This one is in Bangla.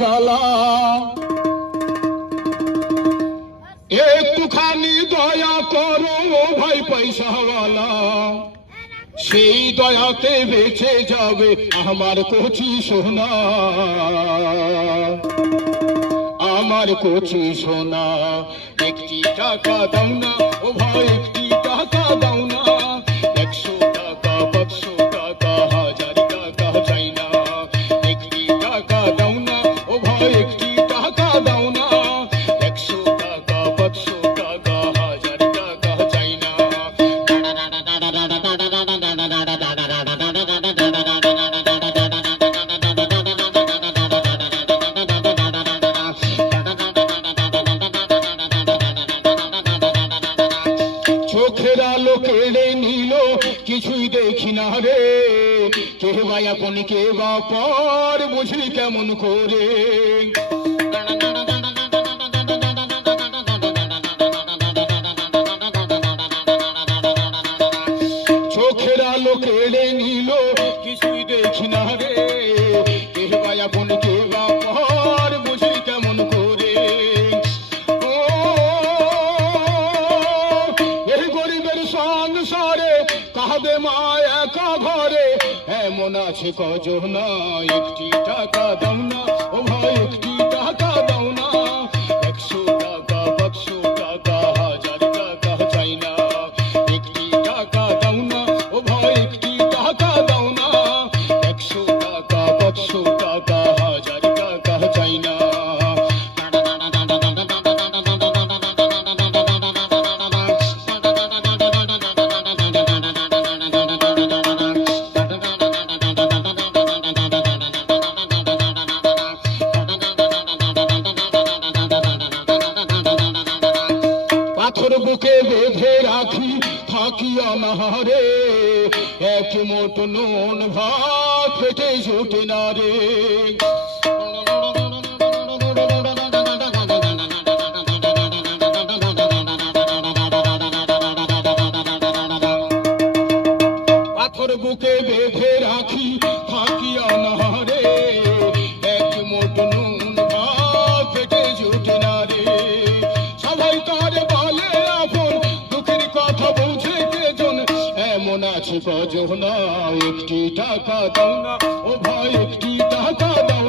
জ্বালা, একটুখানি দয়া করো ও ভাই পয়সাওয়ালা, সেই দয়াতে বেঁচে যাবে আমার কচি সোনা, আমার কচি সোনা। একটি টাকা দাও না ও ভাই, একটি টাকা দাও না, 100 টাকা 500 টাকা 1000 টাকা চাই না। একটি টাকা দাও না ও ভাই, একটি টাকা দাও না, 100 টাকা 500 টাকা 1000 টাকা চাই না। চোখের আলো কেড়ে নিল, কিছুই দেখি না রে, কে বা আপন কে বা পর বুঝলি কেমন করে। চোখের আলো কেড়ে নিল, কিছুই দেখি না রে, কে বা আপন কে বা পর বুঝলি কেমন করে। এই গরিবের সংসারে কাঁদে মা একা ঘরে, এমন আছে কজন, একটি টাকা দাও না ও ভাই, একটি টাকা দাও না, 100 টাকা 500 টাকা 1000 টাকা চাই না। একটি টাকা দাও না ও ভাই, একটি টাকা দাও না, 100 টাকা 500 টাকা 1000 টাকা চাই না। পাথর বুকে বেঁধে রাখি থাকি অনাহারে, এক মোট নুন ভাত পেটে জুটে না রে। পাথর বুকে বেঁধে রাখি থাকি অনাহারে, এক মোট নুন ভাত পেটে জুটে না রে। সবাই তার বলে আপন, দুঃখের কথা বুঝে কেজন, এমন আছে কজন, একটি টাকা দাও না ও ভাই, একটি টাকা দাও